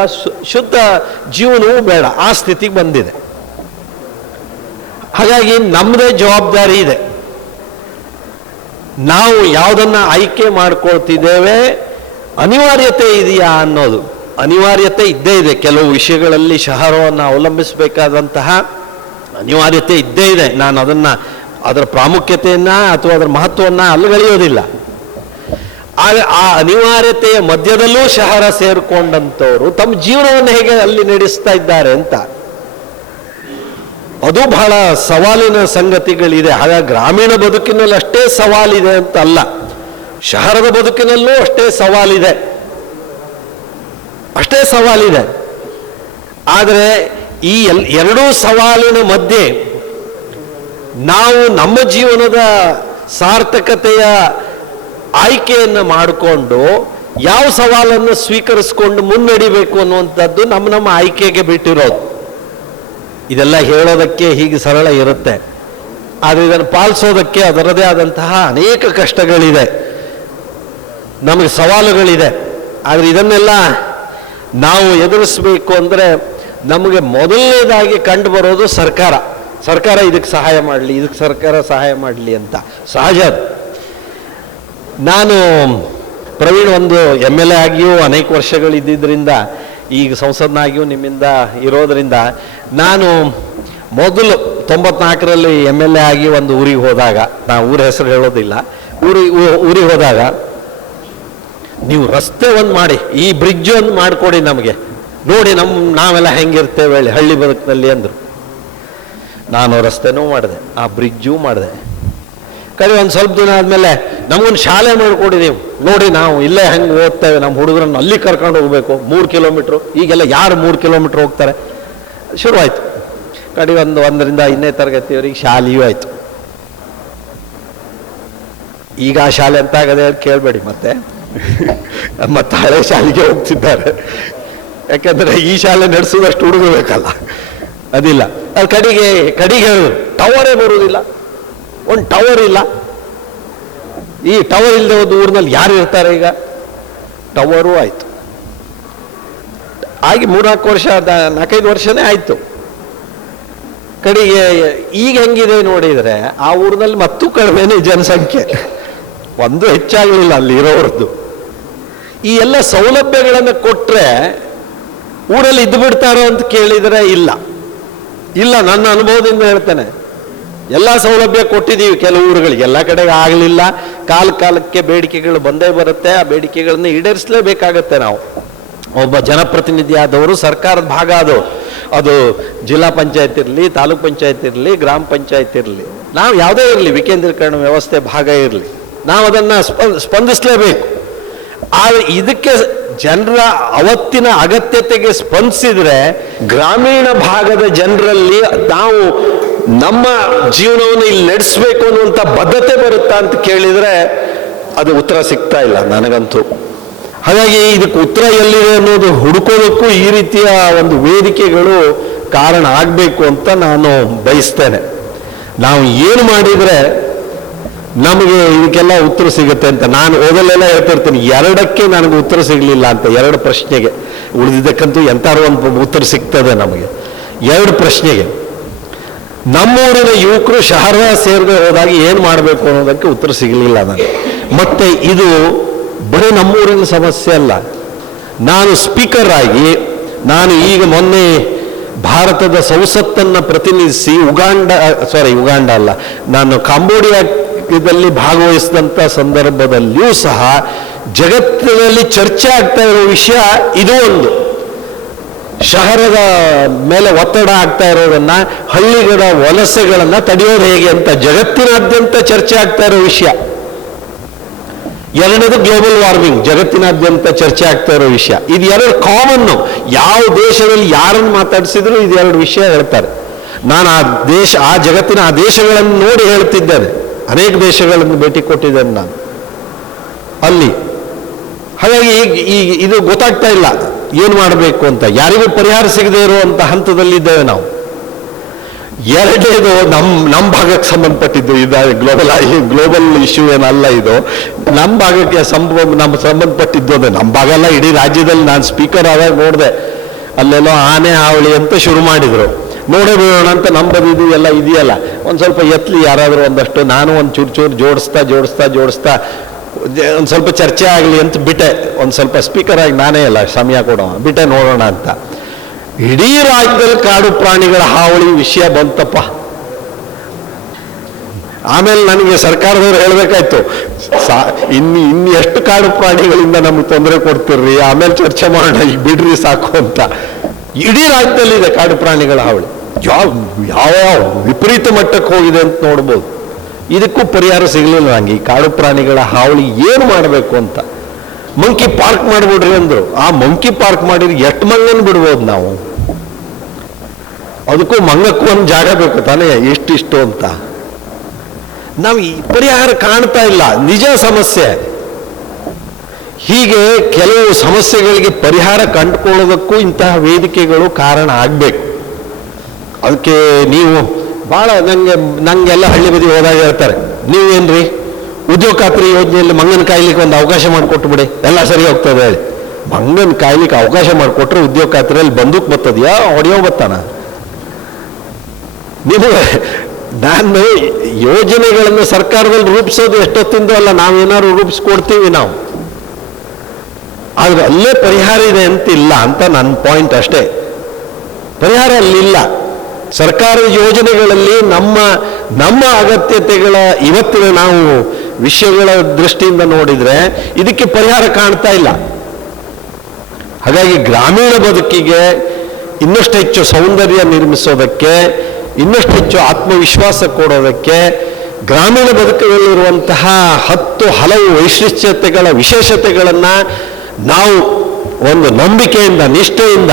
ಶುದ್ಧ ಜೀವನವೂ ಬೇಡ, ಆ ಸ್ಥಿತಿಗೆ ಬಂದಿದೆ. ಹಾಗಾಗಿ ನಮ್ಮದೇ ಜವಾಬ್ದಾರಿ ಇದೆ. ನಾವು ಯಾವುದನ್ನ ಆಯ್ಕೆ ಮಾಡ್ಕೊಳ್ತಿದ್ದೇವೆ, ಅನಿವಾರ್ಯತೆ ಇದೆಯಾ ಅನ್ನೋದು. ಅನಿವಾರ್ಯತೆ ಇದ್ದೇ ಇದೆ. ಕೆಲವು ವಿಷಯಗಳಲ್ಲಿ ಶಹರವನ್ನು ಅವಲಂಬಿಸಬೇಕಾದಂತಹ ಅನಿವಾರ್ಯತೆ ಇದ್ದೇ ಇದೆ. ನಾನು ಅದರ ಪ್ರಾಮುಖ್ಯತೆಯನ್ನು ಅಥವಾ ಅದರ ಮಹತ್ವವನ್ನು ಅಲ್ಲಗಳೆಯೋದಿಲ್ಲ. ಆದರೆ ಆ ಅನಿವಾರ್ಯತೆಯ ಮಧ್ಯದಲ್ಲೂ ಶಹರ ಸೇರಿಕೊಂಡಂಥವ್ರು ತಮ್ಮ ಜೀವನವನ್ನು ಹೇಗೆ ಅಲ್ಲಿ ನಡೆಸ್ತಾ ಇದ್ದಾರೆ ಅಂತ, ಅದು ಬಹಳ ಸವಾಲಿನ ಸಂಗತಿಗಳಿದೆ. ಹಾಗಾಗಿ ಗ್ರಾಮೀಣ ಬದುಕಿನಲ್ಲಿ ಅಷ್ಟೇ ಸವಾಲಿದೆ ಅಂತ ಅಲ್ಲ, ಶಹರದ ಬದುಕಿನಲ್ಲೂ ಅಷ್ಟೇ ಸವಾಲಿದೆ. ಆದರೆ ಈ ಎರಡೂ ಸವಾಲಿನ ಮಧ್ಯೆ ನಾವು ನಮ್ಮ ಜೀವನದ ಸಾರ್ಥಕತೆಯ ಆಯ್ಕೆಯನ್ನು ಮಾಡಿಕೊಂಡು ಯಾವ ಸವಾಲನ್ನು ಸ್ವೀಕರಿಸಿಕೊಂಡು ಮುನ್ನಡಿಬೇಕು ಅನ್ನುವಂಥದ್ದು ನಮ್ಮ ಆಯ್ಕೆಗೆ ಬಿಟ್ಟಿರೋದು. ಇದೆಲ್ಲ ಹೇಳೋದಕ್ಕೆ ಹೀಗೆ ಸರಳ ಇರುತ್ತೆ, ಆದರೆ ಇದನ್ನು ಪಾಲಿಸೋದಕ್ಕೆ ಅದರದೇ ಆದಂತಹ ಅನೇಕ ಕಷ್ಟಗಳಿದೆ, ನಮಗೆ ಸವಾಲುಗಳಿದೆ. ಆದರೆ ಇದನ್ನೆಲ್ಲ ನಾವು ಎದುರಿಸಬೇಕು ಅಂದರೆ ನಮಗೆ ಮೊದಲನೇದಾಗಿ ಕಂಡು ಬರೋದು ಸರ್ಕಾರ ಇದಕ್ಕೆ ಸಹಾಯ ಮಾಡಲಿ, ಇದಕ್ಕೆ ಸರ್ಕಾರ ಸಹಾಯ ಮಾಡಲಿ ಅಂತ ಸಹಜ. ನಾನು ಪ್ರವೀಣ್ ಒಂದು MLA ಆಗಿಯೂ ಅನೇಕ ವರ್ಷಗಳಿದ್ದರಿಂದ, ಈಗ ಸಂಸದನಾಗಿಯೂ ನಿಮ್ಮಿಂದ ಇರೋದರಿಂದ, ನಾನು ಮೊದಲು 94ರಲ್ಲಿ MLA ಆಗಿ ಒಂದು ಊರಿಗೆ ಹೋದಾಗ, ನಾವು ಊರ ಹೆಸರು ಹೇಳೋದಿಲ್ಲ, ಊರಿಗೆ ಹೋದಾಗ ನೀವು ರಸ್ತೆ ಒಂದು ಮಾಡಿ, ಈ ಬ್ರಿಡ್ಜ್ ಒಂದು ಮಾಡಿಕೊಡಿ ನಮಗೆ, ನೋಡಿ ನಾವೆಲ್ಲ ಹೆಂಗಿರ್ತೇವೆ ಹೇಳಿ ಹಳ್ಳಿ ಬದುಕಿನಲ್ಲಿ ಅಂದರು. ನಾನು ರಸ್ತೆನೂ ಮಾಡಿದೆ, ಆ ಬ್ರಿಡ್ಜು ಮಾಡಿದೆ. ಕಡೆ ಒಂದು ಸ್ವಲ್ಪ ದಿನ ಆದಮೇಲೆ ನಮಗೊಂದು ಶಾಲೆ ಮಾಡಿಕೊಡಿ ನೀವು, ನೋಡಿ ನಾವು ಇಲ್ಲೇ ಹೆಂಗೆ ಓದ್ತೇವೆ, ನಮ್ಮ ಹುಡುಗರನ್ನು ಅಲ್ಲಿ ಕರ್ಕೊಂಡು ಹೋಗ್ಬೇಕು 3 ಕಿಲೋಮೀಟ್ರು. ಈಗೆಲ್ಲ ಯಾರು 3 ಕಿಲೋಮೀಟ್ರ್ ಹೋಗ್ತಾರೆ? ಶುರುವಾಯಿತು. ಕಡೆ 1ರಿಂದ 5ನೇ ತರಗತಿಯವರಿಗೆ ಶಾಲೆಯೂ ಆಯಿತು. ಈಗ ಆ ಶಾಲೆ ಅಂತ ಆಗದೆ ಕೇಳಬೇಡಿ, ಮತ್ತೆ ಹಳೆ ಶಾಲೆಗೆ ಹೋಗ್ತಿದ್ದಾರೆ. ಯಾಕಂದರೆ ಈ ಶಾಲೆ ನಡೆಸೋದಷ್ಟು ಹುಡುಗರು ಬೇಕಲ್ಲ, ಅದಿಲ್ಲ. ಅದು ಕಡೆಗೆ ಟವರೇ ಬರುವುದಿಲ್ಲ, ಒಂದು ಟವರ್ ಇಲ್ಲ. ಈ ಟವರ್ ಇಲ್ಲದೆ ಒಂದು ಊರಿನಲ್ಲಿ ಯಾರು ಇರ್ತಾರೆ ಈಗ? ಟವರು ಆಯಿತು, ಆಗಿ 3-4 ವರ್ಷ 4-5 ವರ್ಷನೇ ಆಯಿತು. ಕಡೆಗೆ ಈಗ ಹೆಂಗಿದೆ ನೋಡಿದರೆ ಆ ಊರಿನಲ್ಲಿ ಮತ್ತೂ ಕಡಿಮೆನೇ ಜನಸಂಖ್ಯೆ, ಒಂದು ಹೆಚ್ಚಾಗಲಿಲ್ಲ ಅಲ್ಲಿ ಇರೋರದ್ದು. ಈ ಎಲ್ಲ ಸೌಲಭ್ಯಗಳನ್ನು ಕೊಟ್ಟರೆ ಊರಲ್ಲಿ ಇದ್ದು ಬಿಡ್ತಾರೋ ಅಂತ ಕೇಳಿದರೆ ಇಲ್ಲ. ನನ್ನ ಅನುಭವದಿಂದ ಹೇಳ್ತೇನೆ, ಎಲ್ಲ ಸೌಲಭ್ಯ ಕೊಟ್ಟಿದ್ದೀವಿ ಕೆಲವು ಊರುಗಳಿಗೆ, ಎಲ್ಲ ಕಡೆಗೆ ಆಗಲಿಲ್ಲ. ಕಾಲಕ್ಕೆ ಬೇಡಿಕೆಗಳು ಬಂದೇ ಬರುತ್ತೆ, ಆ ಬೇಡಿಕೆಗಳನ್ನು ಈಡೇರಿಸಲೇಬೇಕಾಗತ್ತೆ. ನಾವು ಒಬ್ಬ ಜನಪ್ರತಿನಿಧಿ ಆದವರು, ಸರ್ಕಾರದ ಭಾಗ ಅದು ಜಿಲ್ಲಾ ಪಂಚಾಯತ್ ಇರಲಿ, ತಾಲೂಕ್ ಪಂಚಾಯತ್ ಇರಲಿ, ಗ್ರಾಮ ಪಂಚಾಯತ್ ಇರಲಿ, ನಾವು ಯಾವುದೇ ಇರಲಿ, ವಿಕೇಂದ್ರೀಕರಣ ವ್ಯವಸ್ಥೆ ಭಾಗ ಇರಲಿ, ನಾವು ಅದನ್ನು ಸ್ಪಂದಿಸಲೇಬೇಕು. ಆದರೆ ಇದಕ್ಕೆ ಜನರ ಅವತ್ತಿನ ಅಗತ್ಯತೆಗೆ ಸ್ಪಂದಿಸಿದ್ರೆ ಗ್ರಾಮೀಣ ಭಾಗದ ಜನರಲ್ಲಿ ನಾವು ನಮ್ಮ ಜೀವನವನ್ನು ಇಲ್ಲಿ ನಡೆಸಬೇಕು ಅನ್ನುವಂಥ ಬದ್ಧತೆ ಬರುತ್ತಾ ಅಂತ ಕೇಳಿದರೆ ಅದು ಉತ್ತರ ಸಿಗ್ತಾ ಇಲ್ಲ ನನಗಂತೂ. ಹಾಗಾಗಿ ಇದಕ್ಕೆ ಉತ್ತರ ಎಲ್ಲಿದೆ ಅನ್ನೋದು ಹುಡುಕೋದಕ್ಕೂ ಈ ರೀತಿಯ ಒಂದು ವೇದಿಕೆಗಳು ಕಾರಣ ಆಗಬೇಕು ಅಂತ ನಾನು ಬಯಸ್ತೇನೆ. ನಾವು ಏನು ಮಾಡಿದರೆ ನಮಗೆ ಇದಕ್ಕೆಲ್ಲ ಉತ್ತರ ಸಿಗುತ್ತೆ ಅಂತ ನಾನು ಓದಲ್ಲೆಲ್ಲ ಹೇಳ್ತಿರ್ತೀನಿ. 2ಕ್ಕೆ ನನಗೆ ಉತ್ತರ ಸಿಗಲಿಲ್ಲ ಅಂತ, 2 ಪ್ರಶ್ನೆಗೆ. ಉಳಿದಿದ್ದಕ್ಕಂತೂ ಎಂತಾರು ಒಂದು ಉತ್ತರ ಸಿಗ್ತದೆ ನಮಗೆ. 2 ಪ್ರಶ್ನೆಗೆ ನಮ್ಮೂರಿನ ಯುವಕರು ಶಹರ ಸೇರದೆ ಹೋದಾಗ ಏನು ಮಾಡಬೇಕು ಅನ್ನೋದಕ್ಕೆ ಉತ್ತರ ಸಿಗಲಿಲ್ಲ ನನಗೆ. ಮತ್ತೆ ಇದು ಬರೀ ನಮ್ಮೂರಿನ ಸಮಸ್ಯೆ ಅಲ್ಲ. ನಾನು ಸ್ಪೀಕರ್ ಆಗಿ ನಾನು ಈಗ ಮೊನ್ನೆ ಭಾರತದ ಸಂಸತ್ತನ್ನು ಪ್ರತಿನಿಧಿಸಿ ಉಗಾಂಡ ಅಲ್ಲ, ನಾನು ಕಾಂಬೋಡಿಯಾದಲ್ಲಿ ಭಾಗವಹಿಸಿದಂಥ ಸಂದರ್ಭದಲ್ಲಿಯೂ ಸಹ ಜಗತ್ತಿನಲ್ಲಿ ಚರ್ಚೆ ಆಗ್ತಾ ಇರೋ ವಿಷಯ ಇದು ಒಂದು. ಶಹರದ ಮೇಲೆ ಒತ್ತಡ ಆಗ್ತಾ ಇರೋದನ್ನ, ಹಳ್ಳಿಗಳ ವಲಸೆಗಳನ್ನು ತಡೆಯೋದು ಹೇಗೆ ಅಂತ ಜಗತ್ತಿನಾದ್ಯಂತ ಚರ್ಚೆ ಆಗ್ತಾ ಇರೋ ವಿಷಯ. 2ನೇದು ಗ್ಲೋಬಲ್ ವಾರ್ಮಿಂಗ್, ಜಗತ್ತಿನಾದ್ಯಂತ ಚರ್ಚೆ ಆಗ್ತಾ ಇರೋ ವಿಷಯ. ಇದು 2 ಕಾಮನ್ನು. ಯಾವ ದೇಶದಲ್ಲಿ ಯಾರನ್ನು ಮಾತಾಡಿಸಿದ್ರು ಇದು 2 ವಿಷಯ ಹೇಳ್ತಾರೆ. ನಾನು ಆ ಜಗತ್ತಿನ ಆ ದೇಶಗಳನ್ನು ನೋಡಿ ಹೇಳ್ತಿದ್ದೇನೆ. ಅನೇಕ ದೇಶಗಳನ್ನು ಭೇಟಿ ಕೊಟ್ಟಿದ್ದೇನೆ ನಾನು ಅಲ್ಲಿ. ಹಾಗಾಗಿ ಈಗ ಇದು ಗೊತ್ತಾಗ್ತಾ ಇಲ್ಲ ಏನು ಮಾಡಬೇಕು ಅಂತ, ಯಾರಿಗೂ ಪರಿಹಾರ ಸಿಗದೆ ಇರುವಂಥ ಹಂತದಲ್ಲಿದ್ದೇವೆ ನಾವು. 2ನೇದು ನಮ್ಮ ಭಾಗಕ್ಕೆ ಸಂಬಂಧಪಟ್ಟಿದ್ದು ಇದು ಗ್ಲೋಬಲ್ ಇಶ್ಯೂ ಏನಲ್ಲ, ಇದು ನಮ್ಮ ಭಾಗಕ್ಕೆ ಸಂಬಂಧಪಟ್ಟಿದ್ದು. ಅದು ನಮ್ಮ ಭಾಗ ಅಲ್ಲ, ಇಡೀ ರಾಜ್ಯದಲ್ಲಿ. ನಾನು ಸ್ಪೀಕರ್ ಆದಾಗ ನೋಡಿದೆ, ಅಲ್ಲೆಲ್ಲೋ ಆನೆ ಹಾವಳಿ ಅಂತ ಶುರು ಮಾಡಿದರು. ನೋಡೇ ಬಿಡೋಣ ಅಂತ ನಂಬದಿದ್ದು ಎಲ್ಲ ಇದೆಯಲ್ಲ, ಒಂದು ಸ್ವಲ್ಪ ಎತ್ತಲಿ ಯಾರಾದರೂ ಒಂದಷ್ಟು. ನಾನು ಒಂದು ಚೂರು ಜೋಡಿಸ್ತಾ ಒಂದು ಸ್ವಲ್ಪ ಚರ್ಚೆ ಆಗಲಿ ಅಂತ ಬಿಟ್ಟೆ. ಒಂದು ಸ್ವಲ್ಪ ಸ್ಪೀಕರ್ ಆಗಿ ನಾನೇ ಅಲ್ಲ ಸಮಯ ಕೊಡೋ ಬಿಟ್ಟೆ, ನೋಡೋಣ ಅಂತ. ಇಡೀ ರಾಜ್ಯದಲ್ಲಿ ಕಾಡು ಪ್ರಾಣಿಗಳ ಹಾವಳಿ ವಿಷಯ ಬಂತಪ್ಪ. ಆಮೇಲೆ ನನಗೆ ಸರ್ಕಾರದವ್ರು ಹೇಳಬೇಕಾಯ್ತು, ಇನ್ನು ಎಷ್ಟು ಕಾಡು ಪ್ರಾಣಿಗಳಿಂದ ನಮ್ಗೆ ತೊಂದರೆ ಕೊಡ್ತಿರ್ರಿ, ಆಮೇಲೆ ಚರ್ಚೆ ಮಾಡೋಣ, ಈಗ ಬಿಡ್ರಿ ಸಾಕು ಅಂತ. ಇಡೀ ರಾಜ್ಯದಲ್ಲಿದೆ ಕಾಡು ಪ್ರಾಣಿಗಳ ಹಾವಳಿ. ಯಾವ ವಿಪರೀತ ಮಟ್ಟಕ್ಕೆ ಹೋಗಿದೆ ಅಂತ ನೋಡ್ಬೋದು. ಇದಕ್ಕೂ ಪರಿಹಾರ ಸಿಗಲಿಲ್ಲ ನಂಗೆ. ಈ ಕಾಡು ಪ್ರಾಣಿಗಳ ಹಾವಳಿ ಏನು ಮಾಡಬೇಕು ಅಂತ. ಮಂಕಿ ಪಾರ್ಕ್ ಮಾಡಿಬಿಡ್ರಿ ಅಂದರು. ಆ ಮಂಕಿ ಪಾರ್ಕ್ ಮಾಡಿದ್ರೆ ಎಷ್ಟು ಮಂಗನ ಬಿಡ್ಬೋದು ನಾವು? ಅದಕ್ಕೂ ಮಂಗಕ್ಕೂ ಒಂದು ಜಾಗ ಬೇಕು ತಾನೇ, ಇಷ್ಟಿಷ್ಟು ಅಂತ. ನಾವು ಈ ಪರಿಹಾರ ಕಾಣ್ತಾ ಇಲ್ಲ, ನಿಜ ಸಮಸ್ಯೆ. ಹೀಗೆ ಕೆಲವು ಸಮಸ್ಯೆಗಳಿಗೆ ಪರಿಹಾರ ಕಂಡುಕೊಳ್ಳೋದಕ್ಕೂ ಇಂತಹ ವೇದಿಕೆಗಳು ಕಾರಣ ಆಗಬೇಕು. ಅದಕ್ಕೆ ನೀವು ಭಾಳ ನಂಗೆಲ್ಲ ಹಳ್ಳಿ ಬದಿ ಹೋದಾಗ ಹೇಳ್ತಾರೆ, ನೀವೇನ್ರಿ ಉದ್ಯೋಗ ಖಾತ್ರಿ ಯೋಜನೆಯಲ್ಲಿ ಮಂಗನ ಕಾಯ್ಲಿಕ್ಕೆ ಒಂದು ಅವಕಾಶ ಮಾಡಿಕೊಟ್ಬಿಡಿ, ಎಲ್ಲ ಸರಿ ಹೋಗ್ತದೆ ಹೇಳಿ. ಮಂಗನ ಕಾಯ್ಲಿಕ್ಕೆ ಅವಕಾಶ ಮಾಡಿಕೊಟ್ರೆ ಉದ್ಯೋಗ ಖಾತ್ರಿಯಲ್ಲಿ ಬಂದೂಕ್ ಬರ್ತದೆಯಾ, ಹೊಡೆಯೋ ಬತ್ತಾನ? ನಿಮಗೆ ನಾನು ಯೋಜನೆಗಳನ್ನು ಸರ್ಕಾರದಲ್ಲಿ ರೂಪಿಸೋದು ಎಷ್ಟೊತ್ತಿಂದೋ ಅಲ್ಲ, ನಾವೇನಾದ್ರು ರೂಪಿಸ್ಕೊಡ್ತೀವಿ ನಾವು. ಆದ್ರೆ ಅಲ್ಲೇ ಪರಿಹಾರ ಇದೆ ಅಂತಿಲ್ಲ ಅಂತ ನನ್ನ ಪಾಯಿಂಟ್ ಅಷ್ಟೇ. ಪರಿಹಾರ ಅಲ್ಲಿಲ್ಲ. ಸರ್ಕಾರದ ಯೋಜನೆಗಳಲ್ಲಿ ನಮ್ಮ ಅಗತ್ಯತೆಗಳ ಇವತ್ತಿನ ನಾವು ವಿಷಯಗಳ ದೃಷ್ಟಿಯಿಂದ ನೋಡಿದ್ರೆ ಇದಕ್ಕೆ ಪರಿಹಾರ ಕಾಣ್ತಾ ಇಲ್ಲ. ಹಾಗಾಗಿ ಗ್ರಾಮೀಣ ಬದುಕಿಗೆ ಇನ್ನಷ್ಟು ಹೆಚ್ಚು ಸೌಂದರ್ಯ ನಿರ್ಮಿಸೋದಕ್ಕೆ, ಇನ್ನಷ್ಟು ಹೆಚ್ಚು ಆತ್ಮವಿಶ್ವಾಸ ಕೊಡೋದಕ್ಕೆ, ಗ್ರಾಮೀಣ ಬದುಕಿನಲ್ಲಿರುವಂತಹ 10 ಹಲವು ವೈಶಿಷ್ಟ್ಯತೆಗಳ ವಿಶೇಷತೆಗಳನ್ನು ನಾವು ಒಂದು ನಂಬಿಕೆಯಿಂದ, ನಿಷ್ಠೆಯಿಂದ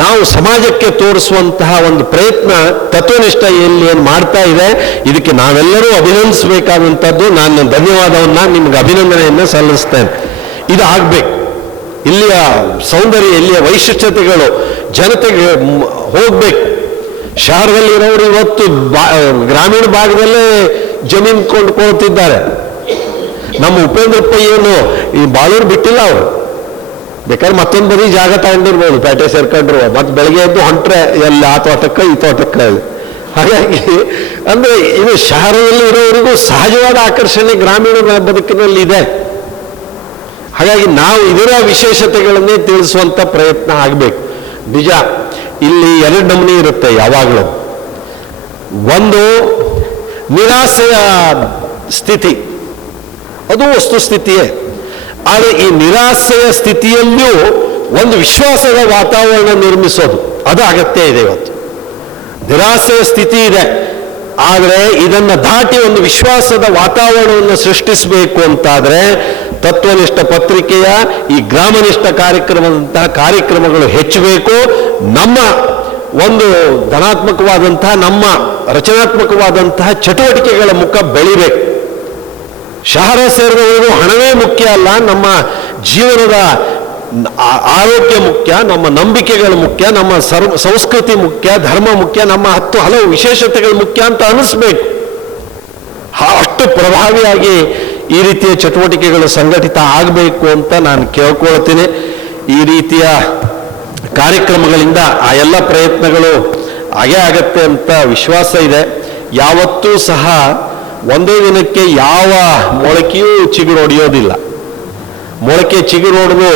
ನಾವು ಸಮಾಜಕ್ಕೆ ತೋರಿಸುವಂತಹ ಒಂದು ಪ್ರಯತ್ನ ತತ್ವನಿಷ್ಠ ಏನು ಮಾಡ್ತಾ ಇದೆ, ಇದಕ್ಕೆ ನಾವೆಲ್ಲರೂ ಅಭಿನಂದಿಸಬೇಕಾದಂಥದ್ದು. ನಾನು ಧನ್ಯವಾದವನ್ನ, ನಿಮ್ಗೆ ಅಭಿನಂದನೆಯನ್ನು ಸಲ್ಲಿಸ್ತೇನೆ. ಇದು ಆಗಬೇಕು. ಇಲ್ಲಿಯ ಸೌಂದರ್ಯ, ಇಲ್ಲಿಯ ವೈಶಿಷ್ಟ್ಯತೆಗಳು ಜನತೆಗೆ ಹೋಗ್ಬೇಕು. ಶಹರದಲ್ಲಿರೋರು ಇವತ್ತು ಗ್ರಾಮೀಣ ಭಾಗದಲ್ಲೇ ಜಮೀನು ಕೊಂಡ್ಕೊಳ್ತಿದ್ದಾರೆ. ನಮ್ಮ ಉಪೇಂದ್ರಪ್ಪಯ್ಯನು ಈ ಬಾಳೂರು ಬಿಟ್ಟಿಲ್ಲ ಅವರು, ಬೇಕಾದ್ರೆ ಮತ್ತೊಂದು ಬರೀ ಜಾಗ ತಗೊಂಡಿರ್ಬೋದು, ಪೇಟೆ ಸೇರ್ಕೊಂಡ್ರು, ಮತ್ತೆ ಬೆಳಗ್ಗೆ ಎದ್ದು ಹೊಂಟ್ರೆ ಎಲ್ಲ ಆ ತೋಟಕ್ಕೆ ಈ ತೋಟಕ್ಕೆ. ಹಾಗಾಗಿ ಅಂದ್ರೆ ಇದು ಶಹರದಲ್ಲಿ ಇರೋವರಿಗೂ ಸಹಜವಾದ ಆಕರ್ಷಣೆ ಗ್ರಾಮೀಣ ಬದುಕಿನಲ್ಲಿ ಇದೆ. ಹಾಗಾಗಿ ನಾವು ಇದರ ವಿಶೇಷತೆಗಳನ್ನೇ ತಿಳಿಸುವಂತ ಪ್ರಯತ್ನ ಆಗಬೇಕು. ನಿಜ, ಇಲ್ಲಿ ಎರಡು ನಮೂನೆ ಇರುತ್ತೆ ಯಾವಾಗಲೂ. ಒಂದು ನಿರಾಸೆಯ ಸ್ಥಿತಿ, ಅದು ವಸ್ತುಸ್ಥಿತಿಯೇ. ಆದರೆ ಈ ನಿರಾಸೆಯ ಸ್ಥಿತಿಯಲ್ಲಿಯೂ ಒಂದು ವಿಶ್ವಾಸದ ವಾತಾವರಣ ನಿರ್ಮಿಸೋದು ಅದು ಅಗತ್ಯ ಇದೆ. ಇವತ್ತು ನಿರಾಸೆಯ ಸ್ಥಿತಿ ಇದೆ, ಆದರೆ ಇದನ್ನು ದಾಟಿ ಒಂದು ವಿಶ್ವಾಸದ ವಾತಾವರಣವನ್ನು ಸೃಷ್ಟಿಸಬೇಕು ಅಂತಾದರೆ ತತ್ವನಿಷ್ಠ ಪತ್ರಿಕೆಯ ಈ ಗ್ರಾಮನಿಷ್ಠ ಕಾರ್ಯಕ್ರಮದಂತಹ ಕಾರ್ಯಕ್ರಮಗಳು ಹೆಚ್ಚಬೇಕು. ನಮ್ಮ ಒಂದು ಧನಾತ್ಮಕವಾದಂತಹ, ನಮ್ಮ ರಚನಾತ್ಮಕವಾದಂತಹ ಚಟುವಟಿಕೆಗಳ ಮುಖ ಬೆಳಿಬೇಕು. ಶಹರ ಸೇರಿದವರು ಹಣವೇ ಮುಖ್ಯ ಅಲ್ಲ, ನಮ್ಮ ಜೀವನದ ಆರೋಗ್ಯ ಮುಖ್ಯ, ನಮ್ಮ ನಂಬಿಕೆಗಳು ಮುಖ್ಯ, ನಮ್ಮ ಸಂಸ್ಕೃತಿ ಮುಖ್ಯ, ಧರ್ಮ ಮುಖ್ಯ, ನಮ್ಮ ಹಲವು ವಿಶೇಷತೆಗಳು ಮುಖ್ಯ ಅಂತ ಅನಿಸ್ಬೇಕು. ಅಷ್ಟು ಪ್ರಭಾವಿಯಾಗಿ ಈ ರೀತಿಯ ಚಟುವಟಿಕೆಗಳು ಸಂಘಟಿತ ಆಗಬೇಕು ಅಂತ ನಾನು ಕೇಳ್ಕೊಳ್ತೀನಿ. ಈ ರೀತಿಯ ಕಾರ್ಯಕ್ರಮಗಳಿಂದ ಆ ಎಲ್ಲ ಪ್ರಯತ್ನಗಳು ಹಾಗೇ ಆಗತ್ತೆ ಅಂತ ವಿಶ್ವಾಸ ಇದೆ. ಯಾವತ್ತೂ ಸಹ ಒಂದೇ ದಿನಕ್ಕೆ ಯಾವ ಮೊಳಕೆಯೂ ಚಿಗುರೊಡೆಯೋದಿಲ್ಲ. ಮೊಳಕೆ ಚಿಗುರೊಡೆದು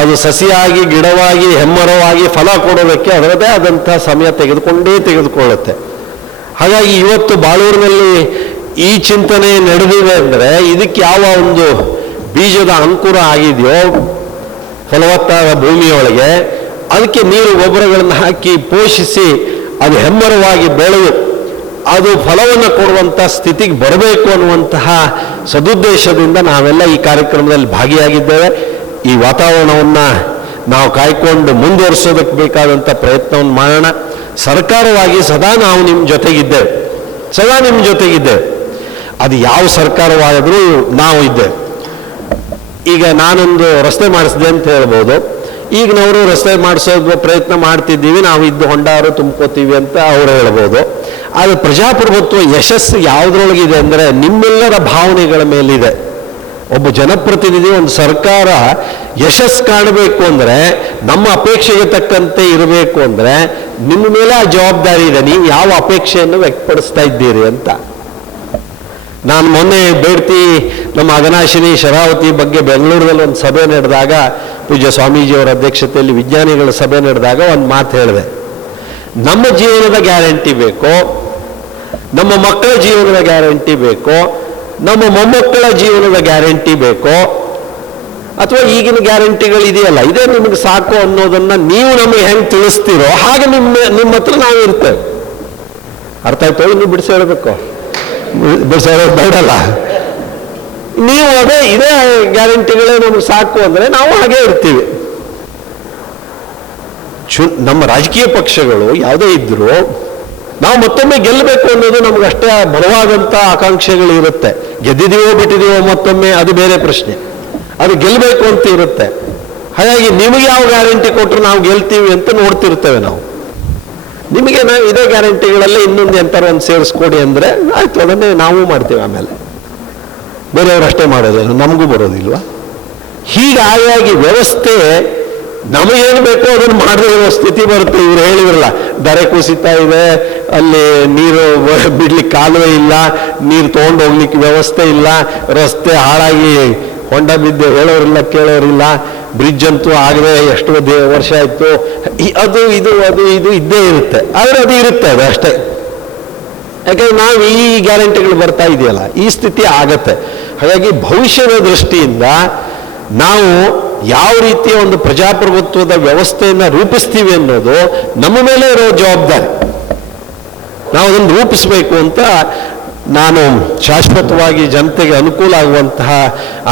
ಅದು ಸಸಿಯಾಗಿ, ಗಿಡವಾಗಿ, ಹೆಮ್ಮರವಾಗಿ ಫಲ ಕೊಡೋದಕ್ಕೆ ಅದರದೇ ಆದಂಥ ಸಮಯ ತೆಗೆದುಕೊಳ್ಳುತ್ತೆ. ಹಾಗಾಗಿ ಇವತ್ತು ಬಾಳೂರಿನಲ್ಲಿ ಈ ಚಿಂತನೆ ನಡೆದಿದೆ ಅಂದರೆ ಇದಕ್ಕೆ ಯಾವ ಒಂದು ಬೀಜದ ಅಂಕುರ ಆಗಿದೆಯೋ ಫಲವತ್ತಾದ ಭೂಮಿಯೊಳಗೆ, ಅದಕ್ಕೆ ನೀರು ಗೊಬ್ಬರಗಳನ್ನು ಹಾಕಿ ಪೋಷಿಸಿ ಅದು ಹೆಮ್ಮರವಾಗಿ ಬೆಳೆದು ಅದು ಫಲವನ್ನು ಕೊಡುವಂಥ ಸ್ಥಿತಿಗೆ ಬರಬೇಕು ಅನ್ನುವಂತಹ ಸದುದ್ದೇಶದಿಂದ ನಾವೆಲ್ಲ ಈ ಕಾರ್ಯಕ್ರಮದಲ್ಲಿ ಭಾಗಿಯಾಗಿದ್ದೇವೆ. ಈ ವಾತಾವರಣವನ್ನು ನಾವು ಕಾಯ್ಕೊಂಡು ಮುಂದುವರಿಸೋದಕ್ಕೆ ಬೇಕಾದಂಥ ಪ್ರಯತ್ನವನ್ನು ಮಾಡೋಣ. ಸರ್ಕಾರವಾಗಿ ಸದಾ ನಾವು ನಿಮ್ಮ ಜೊತೆಗಿದ್ದೇವೆ, ಸದಾ ನಿಮ್ಮ ಜೊತೆಗಿದ್ದೇವೆ. ಅದು ಯಾವ ಸರ್ಕಾರವಾದರೂ ನಾವು ಇದ್ದೇವೆ. ಈಗ ನಾನೊಂದು ರಸ್ತೆ ಮಾಡಿಸಿದೆ ಅಂತ ಹೇಳ್ಬೋದು, ಈಗ ನಾವು ರಸ್ತೆ ಮಾಡಿಸೋದು ಪ್ರಯತ್ನ ಮಾಡ್ತಿದ್ದೀವಿ, ನಾವು ಇದ್ದು ಹೊಂಡಾರು ತುಂಬ್ಕೋತೀವಿ ಅಂತ ಅವರು ಹೇಳ್ಬೋದು. ಆದರೆ ಪ್ರಜಾಪ್ರಭುತ್ವ ಯಶಸ್ಸು ಯಾವುದ್ರೊಳಗಿದೆ ಅಂದರೆ ನಿಮ್ಮೆಲ್ಲರ ಭಾವನೆಗಳ ಮೇಲಿದೆ. ಒಬ್ಬ ಜನಪ್ರತಿನಿಧಿ, ಒಂದು ಸರ್ಕಾರ ಯಶಸ್ಸು ಕಾಣಬೇಕು ಅಂದರೆ, ನಮ್ಮ ಅಪೇಕ್ಷೆಗೆ ತಕ್ಕಂತೆ ಇರಬೇಕು ಅಂದರೆ ನಿಮ್ಮ ಮೇಲೆ ಆ ಜವಾಬ್ದಾರಿ ಇದೆ. ನೀವು ಯಾವ ಅಪೇಕ್ಷೆಯನ್ನು ವ್ಯಕ್ತಪಡಿಸ್ತಾ ಇದ್ದೀರಿ ಅಂತ. ನಾನು ಮೊನ್ನೆ ಬೇಡ್ತಿ ನಮ್ಮ ಅಘನಾಶಿನಿ ಶರಾವತಿ ಬಗ್ಗೆ ಬೆಂಗಳೂರಲ್ಲಿ ಒಂದು ಸಭೆ ನಡೆದಾಗ, ಪೂಜ್ಯ ಸ್ವಾಮೀಜಿಯವರ ಅಧ್ಯಕ್ಷತೆಯಲ್ಲಿ ವಿಜ್ಞಾನಿಗಳ ಸಭೆ ನಡೆದಾಗ ಒಂದು ಮಾತು ಹೇಳಿದೆ. ನಮ್ಮ ಜೀವನದ ಗ್ಯಾರಂಟಿ ಬೇಕು, ನಮ್ಮ ಮಕ್ಕಳ ಜೀವನದ ಗ್ಯಾರಂಟಿ ಬೇಕು, ನಮ್ಮ ಮೊಮ್ಮಕ್ಕಳ ಜೀವನದ ಗ್ಯಾರಂಟಿ ಬೇಕು, ಅಥವಾ ಈಗಿನ ಗ್ಯಾರಂಟಿಗಳಿದೆಯಲ್ಲ ಇದೇ ನಿಮಗೆ ಸಾಕು ಅನ್ನೋದನ್ನ ನೀವು ನಮಗೆ ಹೆಂಗೆ ತಿಳಿಸ್ತೀರೋ ಹಾಗೆ ನಿಮ್ಮ ಹತ್ರ ನಾವು ಇರ್ತೇವೆ. ಅರ್ಥ ಆಯ್ತು? ನೀವು ಬಿಡಿಸಿ ಹೇಳಬೇಕು, ಬಿಡಿಸಿ ಹೇಳೋದು ಬೇಡಲ್ಲ. ನೀವು ಇದೇ ಗ್ಯಾರಂಟಿಗಳೇ ನಮಗೆ ಸಾಕು ಅಂದರೆ ನಾವು ಹಾಗೆ ಇರ್ತೀವಿ. ನಮ್ಮ ರಾಜಕೀಯ ಪಕ್ಷಗಳು ಯಾವುದೇ ಇದ್ರೂ ನಾವು ಮತ್ತೊಮ್ಮೆ ಗೆಲ್ಲಬೇಕು ಅನ್ನೋದು ನಮ್ಗೆ ಅಷ್ಟೇ ಬಲವಾದಂಥ ಆಕಾಂಕ್ಷೆಗಳು ಇರುತ್ತೆ. ಗೆದ್ದಿದೀವೋ ಬಿಟ್ಟಿದೀವೋ ಮತ್ತೊಮ್ಮೆ ಅದು ಬೇರೆ ಪ್ರಶ್ನೆ, ಅದು ಗೆಲ್ಲಬೇಕು ಅಂತ ಇರುತ್ತೆ. ಹಾಗಾಗಿ ನಿಮಗೆ ಯಾವ ಗ್ಯಾರಂಟಿ ಕೊಟ್ಟರು ನಾವು ಗೆಲ್ತೀವಿ ಅಂತ ನೋಡ್ತಿರ್ತೇವೆ ನಾವು. ನಿಮಗೆ ನಾವು ಇದೇ ಗ್ಯಾರಂಟಿಗಳಲ್ಲೇ ಇನ್ನೊಂದು ಎಂತಾರು ಒಂದು ಸೇರಿಸ್ಕೊಡಿ ಅಂದರೆ ಆಯ್ತು, ಅದನ್ನೇ ನಾವು ಮಾಡ್ತೀವಿ. ಆಮೇಲೆ ಬೇರೆಯವರು ಅಷ್ಟೇ ಮಾಡೋದೇನು, ನಮಗೂ ಬರೋದಿಲ್ವಾ? ಹೀಗಾಗಿ ವ್ಯವಸ್ಥೆ ನಮಗೇನು ಬೇಕೋ ಅದನ್ನು ಮಾಡದೇ ಇರೋ ಸ್ಥಿತಿ ಬರುತ್ತೆ. ಇವ್ರು ಹೇಳಿದ್ರಲ್ಲ, ದರೆ ಕುಸಿತಾ ಇದೆ, ಅಲ್ಲಿ ನೀರು ಬಿಡ್ಲಿಕ್ಕೆ ಕಾಲುವೆ ಇಲ್ಲ, ನೀರು ತೊಗೊಂಡು ಹೋಗ್ಲಿಕ್ಕೆ ವ್ಯವಸ್ಥೆ ಇಲ್ಲ, ರಸ್ತೆ ಹಾಳಾಗಿ ಹೊಂಡ ಬಿದ್ದು ಹೇಳೋರಿಲ್ಲ ಕೇಳೋರಿಲ್ಲ, ಬ್ರಿಡ್ಜ್ ಅಂತೂ ಆಗದೆ ಎಷ್ಟು ವರ್ಷ ಆಯಿತು. ಅದು ಇದು ಇದ್ದೇ ಇರುತ್ತೆ. ಆದರೆ ಅದು ಇರುತ್ತೆ, ಅದು ಅಷ್ಟೇ. ಯಾಕಂದ್ರೆ ನಾವು ಈ ಗ್ಯಾರಂಟಿಗಳು ಬರ್ತಾ ಇದೆಯಲ್ಲ, ಈ ಸ್ಥಿತಿ ಆಗತ್ತೆ. ಹಾಗಾಗಿ ಭವಿಷ್ಯದ ದೃಷ್ಟಿಯಿಂದ ನಾವು ಯಾವ ರೀತಿಯ ಒಂದು ಪ್ರಜಾಪ್ರಭುತ್ವದ ವ್ಯವಸ್ಥೆಯನ್ನು ರೂಪಿಸ್ತೀವಿ ಅನ್ನೋದು ನಮ್ಮ ಮೇಲೆ ಇರೋ ಜವಾಬ್ದಾರಿ. ನಾವು ಅದನ್ನು ರೂಪಿಸಬೇಕು ಅಂತ ನಾನು ಶಾಶ್ವತವಾಗಿ ಜನತೆಗೆ ಅನುಕೂಲ ಆಗುವಂತಹ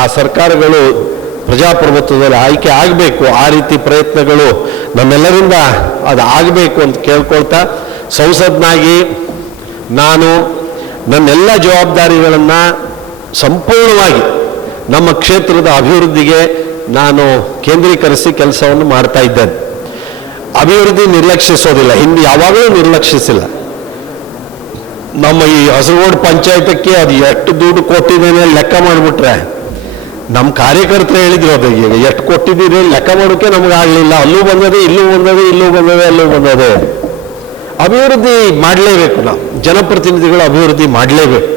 ಆ ಸರ್ಕಾರಗಳು ಪ್ರಜಾಪ್ರಭುತ್ವದಲ್ಲಿ ಆಯ್ಕೆ ಆಗಬೇಕು. ಆ ರೀತಿ ಪ್ರಯತ್ನಗಳು ನಮ್ಮೆಲ್ಲರಿಂದ ಅದು ಆಗಬೇಕು ಅಂತ ಕೇಳ್ಕೊಳ್ತಾ, ಸಂಸದ್ನಾಗಿ ನಾನು ನನ್ನೆಲ್ಲ ಜವಾಬ್ದಾರಿಗಳನ್ನು ಸಂಪೂರ್ಣವಾಗಿ ನಮ್ಮ ಕ್ಷೇತ್ರದ ಅಭಿವೃದ್ಧಿಗೆ ನಾನು ಕೇಂದ್ರೀಕರಿಸಿ ಕೆಲಸವನ್ನು ಮಾಡ್ತಾ ಇದ್ದೇನೆ. ಅಭಿವೃದ್ಧಿ ನಿರ್ಲಕ್ಷಿಸೋದಿಲ್ಲ, ಹಿಂದೆ ಯಾವಾಗಲೂ ನಿರ್ಲಕ್ಷಿಸಿಲ್ಲ. ನಮ್ಮ ಈ ಹೊಸಗೋಡು ಪಂಚಾಯತಕ್ಕೆ ಅದು ಎಷ್ಟು ದುಡ್ಡು ಕೊಟ್ಟಿದ್ದೇನೆ ಲೆಕ್ಕ ಮಾಡಿಬಿಟ್ರೆ ನಮ್ಮ ಕಾರ್ಯಕರ್ತರು ಹೇಳಿದ್ರು ಅದು ಈಗ ಎಷ್ಟು ಕೊಟ್ಟಿದ್ದೀರಿ ಲೆಕ್ಕ ಮಾಡೋಕೆ ನಮ್ಗೆ ಆಗಲಿಲ್ಲ, ಅಲ್ಲೂ ಬಂದದೆ ಇಲ್ಲೂ ಬಂದದೆ ಇಲ್ಲೂ ಬಂದದೆ ಅಲ್ಲೂ ಬಂದದೆ. ಅಭಿವೃದ್ಧಿ ಮಾಡಲೇಬೇಕು, ನಾವು ಜನಪ್ರತಿನಿಧಿಗಳು ಅಭಿವೃದ್ಧಿ ಮಾಡಲೇಬೇಕು.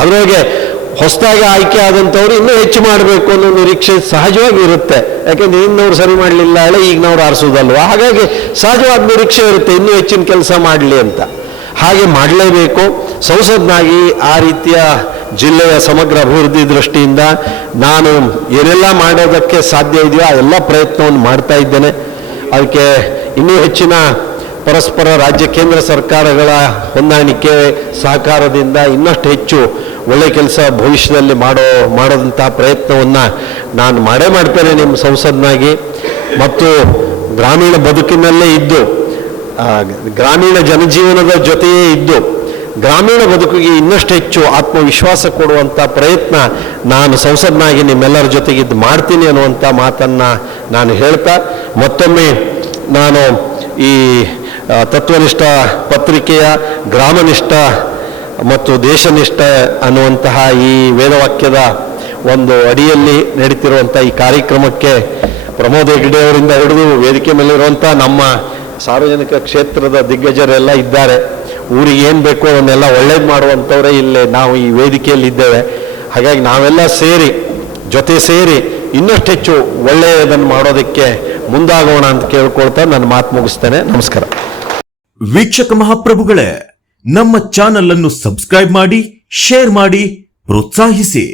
ಅದರೊಳಗೆ ಹೊಸದಾಗಿ ಆಯ್ಕೆ ಆದಂಥವ್ರು ಇನ್ನೂ ಹೆಚ್ಚು ಮಾಡಬೇಕು ಅನ್ನೋ ನಿರೀಕ್ಷೆ ಸಹಜವಾಗಿ ಇರುತ್ತೆ. ಯಾಕೆಂದ್ರೆ ಇನ್ನವ್ರು ಸರಿ ಮಾಡಲಿಲ್ಲ ಹೇಳಿ ಈಗ ನಾವು ಆರಿಸೋದಲ್ವ, ಹಾಗಾಗಿ ಸಹಜವಾದ ನಿರೀಕ್ಷೆ ಇರುತ್ತೆ ಇನ್ನೂ ಹೆಚ್ಚಿನ ಕೆಲಸ ಮಾಡಲಿ ಅಂತ. ಹಾಗೆ ಮಾಡಲೇಬೇಕು. ಸಂಸದ್ನಾಗಿ ಆ ರೀತಿಯ ಜಿಲ್ಲೆಯ ಸಮಗ್ರ ಅಭಿವೃದ್ಧಿ ದೃಷ್ಟಿಯಿಂದ ನಾನು ಏನೆಲ್ಲ ಮಾಡೋದಕ್ಕೆ ಸಾಧ್ಯ ಇದೆಯೋ ಆ ಎಲ್ಲ ಪ್ರಯತ್ನವನ್ನು ಮಾಡ್ತಾ ಇದ್ದೇನೆ. ಅದಕ್ಕೆ ಇನ್ನೂ ಹೆಚ್ಚಿನ ಪರಸ್ಪರ ರಾಜ್ಯ ಕೇಂದ್ರ ಸರ್ಕಾರಗಳ ಹೊಂದಾಣಿಕೆ ಸಹಕಾರದಿಂದ ಇನ್ನಷ್ಟು ಹೆಚ್ಚು ಒಳ್ಳೆ ಕೆಲಸ ಭವಿಷ್ಯದಲ್ಲಿ ಮಾಡೋದಂತಹ ಪ್ರಯತ್ನವನ್ನು ನಾನು ಮಾಡ್ತೇನೆ ನಿಮ್ಮ ಸಂಸದ್ನಾಗಿ. ಮತ್ತು ಗ್ರಾಮೀಣ ಬದುಕಿನಲ್ಲೇ ಇದ್ದು ಗ್ರಾಮೀಣ ಜನಜೀವನದ ಜೊತೆಯೇ ಇದ್ದು ಗ್ರಾಮೀಣ ಬದುಕಿಗೆ ಇನ್ನಷ್ಟು ಹೆಚ್ಚು ಆತ್ಮವಿಶ್ವಾಸ ಕೊಡುವಂಥ ಪ್ರಯತ್ನ ನಾನು ಸಂಸದ್ನಾಗಿ ನಿಮ್ಮೆಲ್ಲರ ಜೊತೆಗಿದ್ದು ಮಾಡ್ತೀನಿ ಅನ್ನುವಂಥ ಮಾತನ್ನು ನಾನು ಹೇಳ್ತಾ, ಮತ್ತೊಮ್ಮೆ ನಾನು ಈ ತತ್ವನಿಷ್ಠ ಪತ್ರಿಕೆಯ ಗ್ರಾಮನಿಷ್ಠ ಮತ್ತು ದೇಶನಿಷ್ಠ ಅನ್ನುವಂತಹ ಈ ವೇದವಾಕ್ಯದ ಒಂದು ಅಡಿಯಲ್ಲಿ ನಡೀತಿರುವಂಥ ಈ ಕಾರ್ಯಕ್ರಮಕ್ಕೆ ಪ್ರಮೋದ್ ಹೆಗ್ಡೆ ಅವರಿಂದ ಹಿಡಿದು ವೇದಿಕೆ ಮೇಲಿರುವಂಥ ನಮ್ಮ ಸಾರ್ವಜನಿಕ ಕ್ಷೇತ್ರದ ದಿಗ್ಗಜರೆಲ್ಲ ಇದ್ದಾರೆ. ಊರಿಗೆ ಏನು ಬೇಕೋ ಅವನ್ನೆಲ್ಲ ಒಳ್ಳೇದು ಮಾಡುವಂಥವರೇ ಇಲ್ಲೇ ನಾವು ಈ ವೇದಿಕೆಯಲ್ಲಿ ಇದ್ದೇವೆ. ಹಾಗಾಗಿ ನಾವೆಲ್ಲ ಜೊತೆ ಸೇರಿ ಇನ್ನಷ್ಟು ಹೆಚ್ಚು ಒಳ್ಳೆಯದನ್ನು ಮಾಡೋದಕ್ಕೆ ಮುಂದಾಗೋಣ ಅಂತ ಕೇಳ್ಕೊಳ್ತಾ ನನ್ನ ಮಾತು ಮುಗಿಸ್ತೇನೆ. ನಮಸ್ಕಾರ. ವೀಕ್ಷಕ ಮಹಾಪ್ರಭುಗಳೇ, ನಮ್ಮ ಚಾನಲ್ ಅನ್ನು ಸಬ್ಸ್ಕ್ರೈಬ್ ಮಾಡಿ, ಶೇರ್ ಮಾಡಿ, ಪ್ರೋತ್ಸಾಹಿಸಿ.